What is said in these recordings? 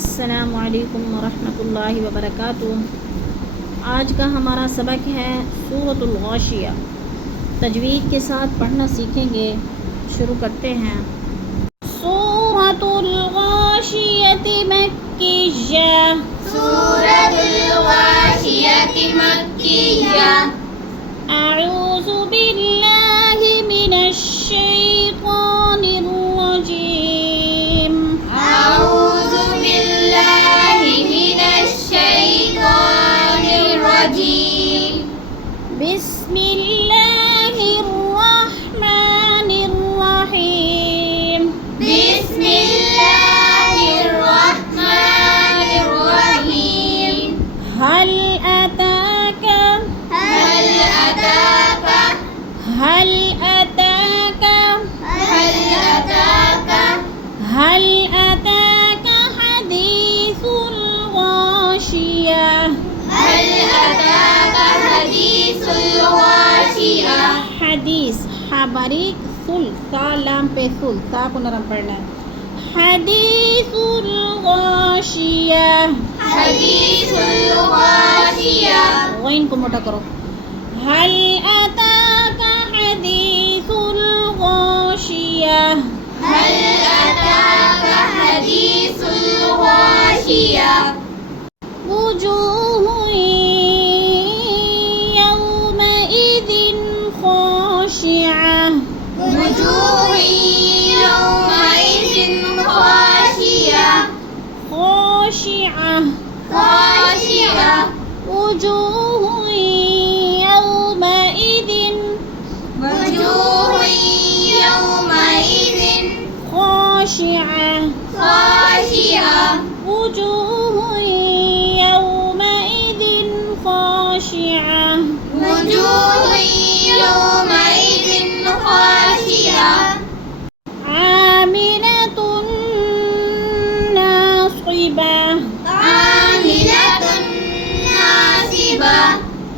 अस्सलामु अलैकुम वरहमतुल्लाहि वबरकातुहू। आज का हमारा सबक है सूरतुल गाशिया। तजवीद के साथ पढ़ना सीखेंगे। शुरू करते हैं। सूरतुल गाशियति मक्किय्या। सूरतुल गाशियति मक्किय्या। अऊज़ु बिल्लाहि मिनश शैतानिर रजीम। अऊज़ु बिल्लाहि मिनश शैतानिर रजीम। बिस्मिल्लाहिर रहमानिर रहीम। बिस्मिल्लाहिर रहमानिर रहीम। हल अताका। हल अताका। हल अताका। हल अताका। हल अताका हदीसुल गाशिया। हल अताका हदीसुल गाशिया। हदीस हा बारीक सुल ता लाम पे सुल ता को नरम पढ़ना है। हदीसुल गाशिया। हदीसुल गाशिया। गैन को मोटा करो। हल अताका हदीसुल गाशिया। हल अताका हदीसुल गाशिया। वुजूह यौमइज़िन खाशिआ। वुजूह यौमइज़िन खाशिया। खाशिआ। खाशिया। वुजूह यौमइज़िन वुजूह यौमइज़िन खाशिआ। खाशिया। वुजूह यौमइज़िन खाशिआ। वुजूह यौमइज़िन खाशिया। आमिलतुन नासिबा। आमिलतुन नासिबा।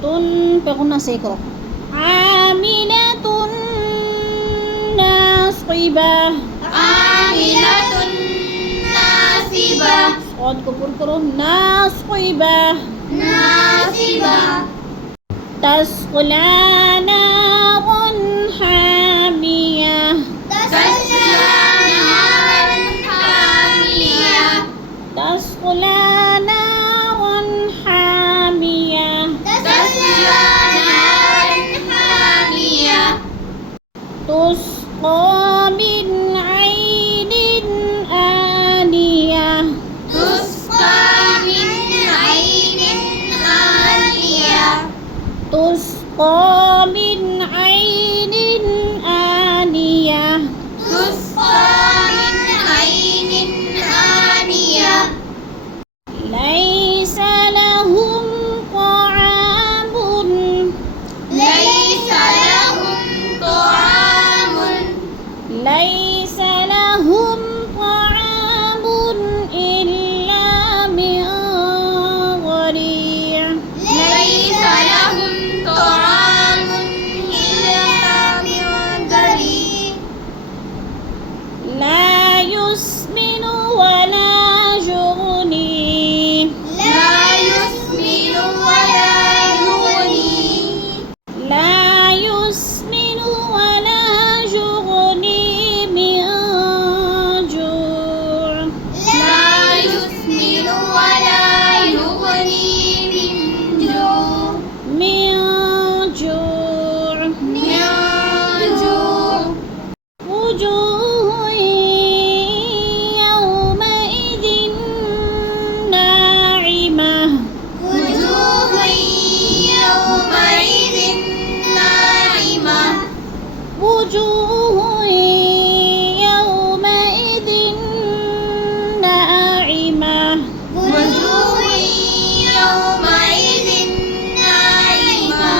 तुन पे गुन्ना से करो। आमिलतुन नासिबा। आमिलतुन नासिबा। और को पुर करो। नासिबा। नासिबा। तस्ला नारन हामिया। तस्ला नारन हामिया। तस्ला नारन हामिया। तस्ला नारन हामिया। तुस्क़ा मिन ऐनिन आनिया। तुस्क़ा मिन ऐनिन आनिया। तुस्क़ा मिन ऐनिन आनिया। तुस्क़ा मिन ऐनिन आनिया। लैसा लहुम ताआमुन। लैसा लहुम ताआमुन। लैसा लहुम ताआमुन इल्ला मिन ज़री'। लैसा लहुम ताआमुन इल्ला मिन ज़री'। ला युस्मिनु वला युग़नी। ला युस्मिनु वला युग़नी। ला युस्मिनु वला युग़नी मिन जूዕ। ला युस्मिनु वला युग़नी मिन जूዕ। मिन जूዕ। मिन जूዕ। वुजूह यौमइज़िन नाइमा। वुजूह यौमइज़िन नाइमा। वुजूह यौमइज़िन नाइमा। वुजूह यौमइज़िन नाइमा।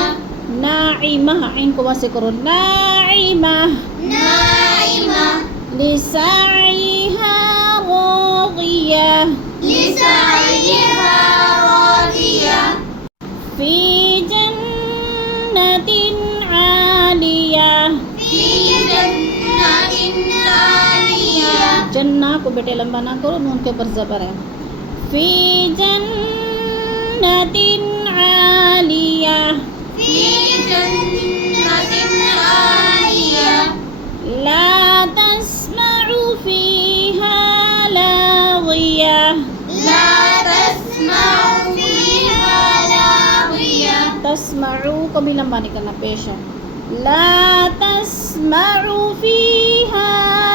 नाइमा आइन को वासे करो। नाइमा। नाइमा। लिसाइहा रादिया। लिसाइहा रादिया। फी जन्नतिन आलिया। फी जन्नतिन आलिया। जन्ना को बेटे लंबा ना करो, नून के ऊपर ज़बर है। في جنة عالية في جنة عالية لا تسمع فيها لاغية لا تسمع فيها لاغية تسمعوا को भी लंबा निकलना पेश है لا تسمع فيها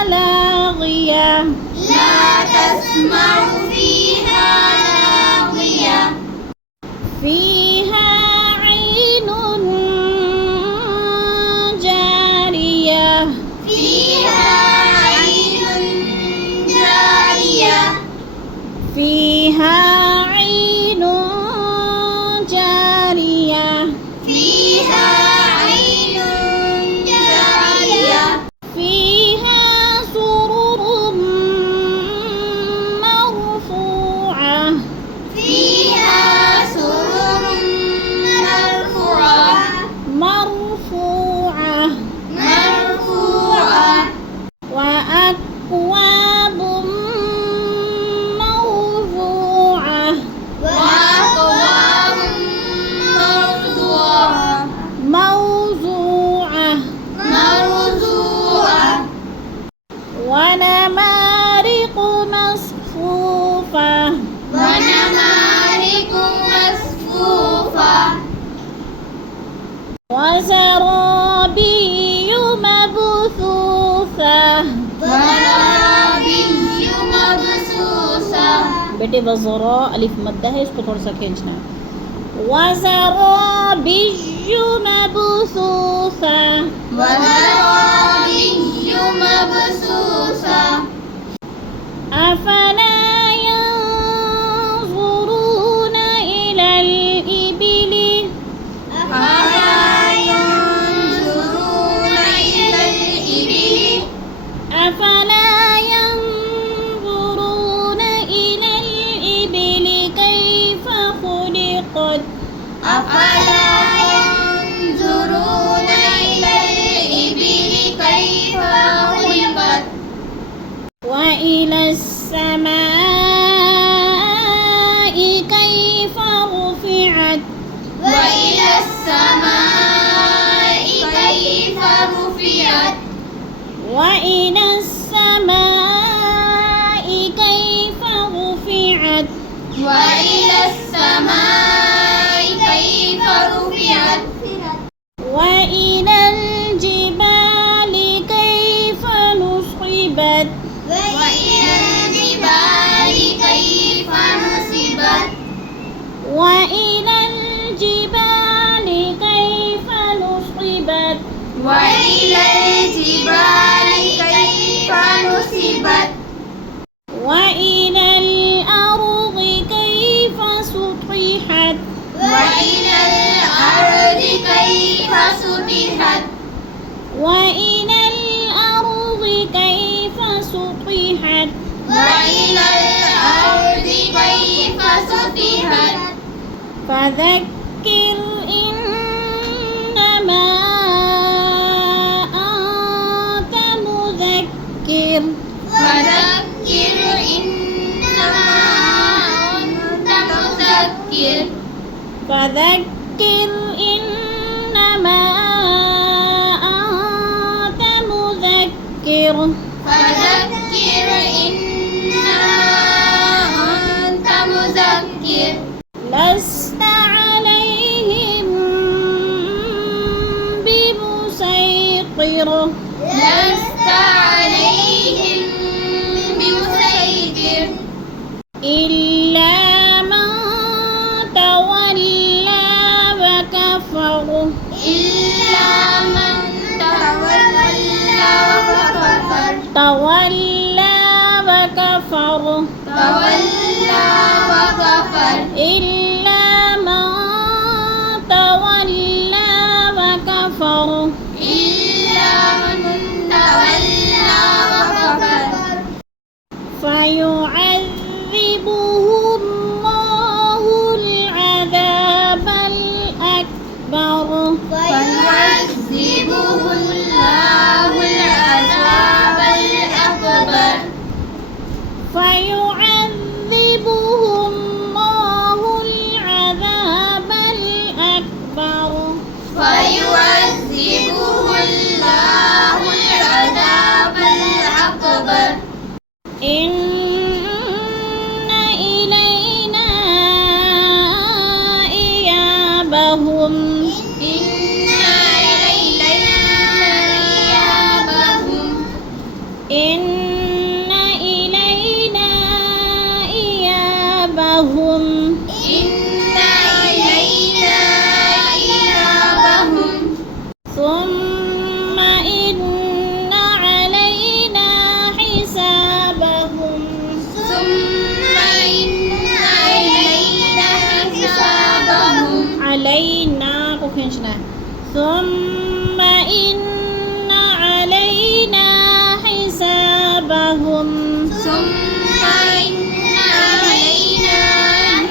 لاغية لا تسمع فيها لاغية فيها عين جارية فيها عين جارية فيها عين جارية فيها عين جارية فيها سرر مرفوعة فيها سرر مرفوعة مرفوعة مرفوعة وأكواب موضوعة وأكواب موضوعة موضوعة موضوعة ونمارق مصفوفة ونمارق مصفوفة وزرابي مبثوثة ज़राबी मबसूसा बेटे वज़रा अलिफ मद्दा है इसको थोड़ा सा खींचना है वज़राबी मबसूसा ज़राबी मबसूसा أفلا ينظرون إلى الإبل أفلا ينظرون إلى الإبل أفلا ينظرون إلى الإبل كيف خلقت أفلا ينظرون إلى الإبل كيف خلقت وإلى السماء كيف رفعت وإلى السماء كيف رفعت وإلى السماء كيف رفعت وإلى السماء كيف رفعت وإلى الجبال كيف نصبت وإلى الجبال كيف نصبت وإلى الجبال كيف نصبت وإلى الجبال كيف نصبت وإلى الأرض كيف سطحت وإلى الأرض كيف سطحت وإلى الأرض كيف سطحت وإلى الأرض كيف سطحت فذكر إنما أنت مذكر فذكر إنما أنت مذكر فذكر إنما أنت مذكر فذكر إنما أنت مذكر لست عليهم بمسيطر لست عليهم بمسيطر إلا من تولى وكفر إلا من تولى وكفر تولى وكفر تولى وكفر إلا من تولى وكفر إلا من تولى وكفر فيعذبه الله العذاب الأكبر فيعذبه الله العذاب الأكبر فيعذبه إيابهم إن إلينا إيابهم إن إلينا إن إلينا إيابهم ثم إن علينا حسابهم ثم إن علينا حسابهم علينا كوكنشنا ثم إن علينا حسابهم ثم إن علينا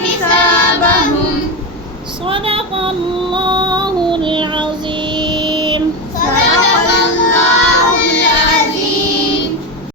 حسابهم صدق الله